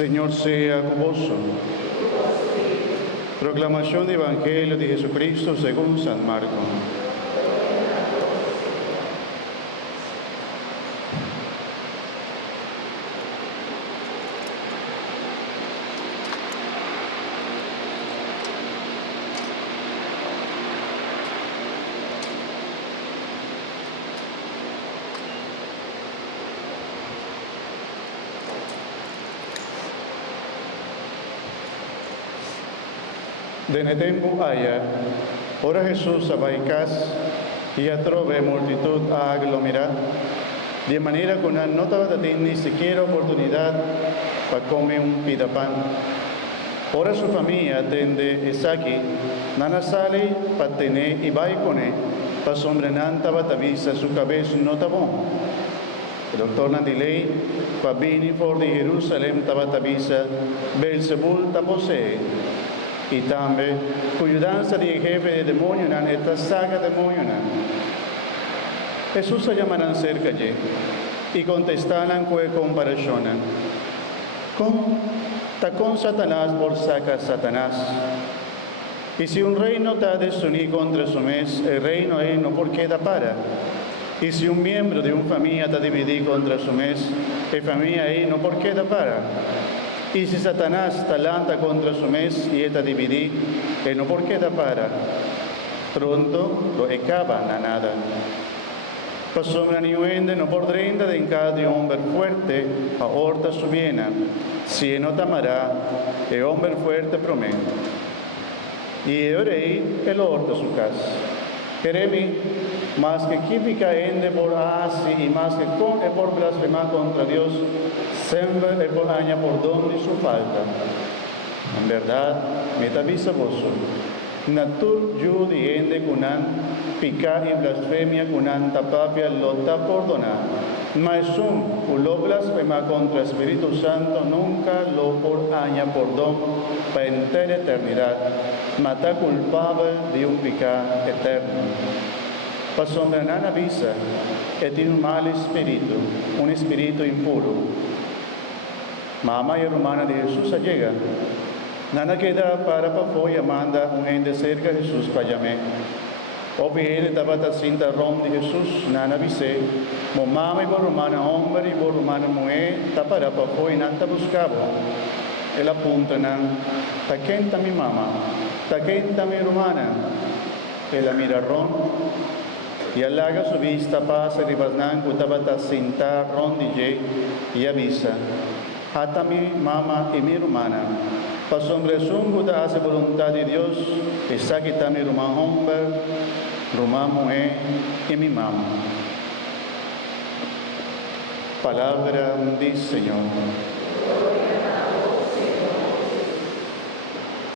Señor sea con vos. Proclamación del Evangelio de Jesucristo según San Marcos. Nel tempo aia, ora Gesù va in casa e trova multitud aglomerada, de manera que no estaba ni siquiera oportunidad para comer un pida pan. Ora su familia atende aquí, nana sale para tener y va con él, para sombrenanta batavisa su cabeza no está bom. El doctor Nandilei, para venir por de Jerusalén tabatavisa, Belzebul taposee. Y también, cuidanza del jefe de demonio, esta saga demonio. Jesús se llamarán cerca allí y contestarán con comparación. Con Satanás por saca Satanás. Y si un reino está desunido contra su mes, el reino ahí no por queda para. Y si un miembro de una familia está dividido contra su mes, la familia ahí no por queda para. Y si Satanás talanta contra su mes y está dividido, él no por queda para. Pronto lo acaba na nada. Pasombra niuende no por drenda de cada hombre fuerte a horta su viena. Si no tamará, el hombre fuerte promete. Y orei el horta su casa. Queremi, más que quípica ende por así y más que con e por blasfemar contra Dios, siempre e por aña por donde su falta. En verdad, me avisa vos, natur judi ende cunan, pica y blasfemia cunan tapapia lota perdonar. Mas lo blasfema contra Espíritu Santo nunca lo por aña perdón para entera eternidad, mata culpable de un pecado eterno. Pasombra nana visa, et tiene un mal espíritu, un espíritu impuro. Mamá y hermana de Jesús llega. Nana queda para papo y manda un ende cerca de Jesús para llamar. Obviamente tabata cinta rom de Jesús, nana vise, mo mama y por romana hombre y por romana mujer, tapara papo y nanta buscaba. El apunta nan, taquenta mi mamá, taquenta mi hermana. El mira rom, y alaga su vista pasa ribasnan kutabata cinta rom de y avisa. Hata mi mamá y mi hermana. Pasombra sunguta hace voluntad de Dios, y saquita mi rumán hombre, rumán mujer y mi mamá. Palabra del Señor.